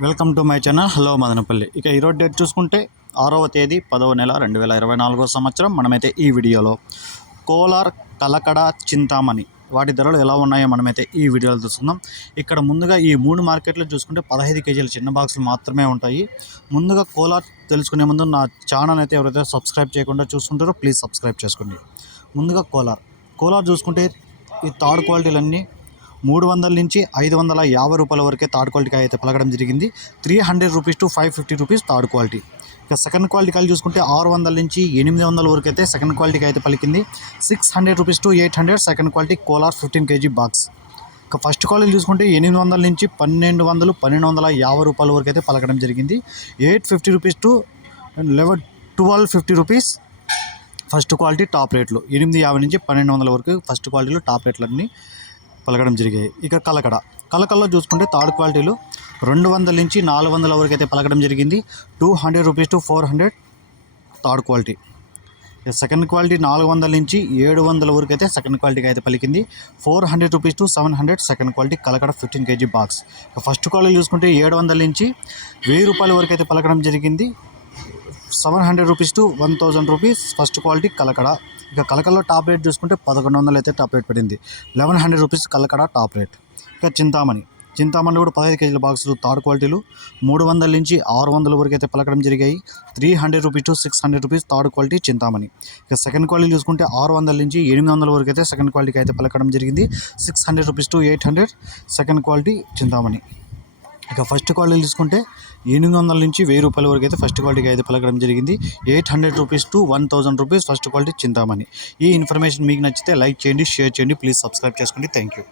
Welcome to my channel. Hello Madanapalle. ఇక ఈరోజు date చూసుకుంటే ఆరవ తేదీ పదవ నెల రెండు వేల ఇరవై నాలుగో సంవత్సరం. మనమైతే ఈ వీడియోలో కోలార్ కలకడ చింతామణి వాటి ధరలు ఎలా ఉన్నాయో మనమైతే ఈ వీడియోలో చూసుకుందాం ఇక్కడ ముందుగా ఈ మూడు మార్కెట్లు చూసుకుంటే పదహైదు కేజీల చిన్న బాక్సులు మాత్రమే ఉంటాయి. ముందుగా కోలార్ తెలుసుకునే ముందు నా ఛానల్ అయితే ఎవరైతే సబ్స్క్రైబ్ చేయకుండా చూసుకుంటారో ప్లీజ్ సబ్స్క్రైబ్ చేసుకోండి. ముందుగా కోలార్. కోలార్ చూసుకుంటే ఈ థర్డ్ క్వాలిటీలన్నీ మూడు వందల నుంచి ఐదు వందల యాభై రూపాయల వరకే థర్డ్ క్వాలిటీ అయితే పలకడం జరిగింది. Three hundred rupees to five fifty rupees third quality. ఇక సెకండ్ క్వాలిటీ కాయలు చూసుకుంటే ఆరు వందల నుంచి ఎనిమిది వందల వరకు అయితే సెకండ్ క్వాలిటీకి అయితే పలికింది. Six hundred rupees to eight hundred second quality Kolar fifteen KG box. ఇక ఫస్ట్ క్వాలిటీ చూసుకుంటే ఎనిమిది వందల నుంచి పన్నెండు వందలు పన్నెండు వందల యాభై రూపాయల వరకు అయితే పలకడం జరిగింది. Eight fifty rupees to eleven twelve fifty rupees first quality top రేట్లు. ఎనిమిది యాభై నుంచి పన్నెండు వందల వరకు ఫస్ట్ క్వాలిటీలో టాప్ రేట్లన్నీ. పలకడం జరిగాయి. ఇక కలకడ. కలకల్లో చూసుకుంటే థర్డ్ క్వాలిటీలు రెండు వందల నుంచి నాలుగు వందల వరకు అయితే పలకడం జరిగింది. Two hundred rupees to four hundred third quality. ఇక సెకండ్ క్వాలిటీ నాలుగు వందల నుంచి ఏడు వందల వరకు అయితే సెకండ్ క్వాలిటీకి అయితే పలికింది. Four hundred rupees to seven hundred second quality Kalakada fifteen KG box. First quality చూసుకుంటే ఏడు వందల నుంచి వెయ్యి రూపాయల వరకు అయితే పలకడం జరిగింది. Seven hundred rupees to one thousand rupees first quality Kalakada. ఇక కలకడలో టాప్ రేట్ చూసుకుంటే పదకొండు వందలు అయితే టాప్ రేట్ పడింది. Eleven hundred rupees Kalakada top rate. ఇక చింతామణి. చింతామణి కూడా పదహైదు కేజీల బాక్సులు థర్డ్ క్వాలిటీలు. మూడు వందల నుంచి ఆరు వందల వరకు అయితే పలకడం జరిగాయి. Three hundred rupees to six hundred rupees third quality Chintamani. ఇక సెకండ్ క్వాలిటీ చూసుకుంటే ఆరు వందల నుంచి ఎనిమిది వందల వరకు అయితే సెకండ్ క్వాలిటీకి అయితే పలకడం జరిగింది. Six hundred rupees to eight hundred second quality Chintamani. ఇక ఫస్ట్ క్వాలిటీ తీసుకుంటే ఎనిమిది వందల నుంచి వెయ్యి రూపాయల వరకు అయితే ఫస్ట్ క్వాలిటీకి అయితే పలకడం జరిగింది. Eight hundred rupees to one thousand rupees first quality Chintamani. ఈ ఇన్ఫర్మేషన్ మీకు నచ్చితే లైక్ చేయండి షేర్ చేయండి ప్లీజ్ సబ్స్క్రైబ్ చేసుకోండి. Thank you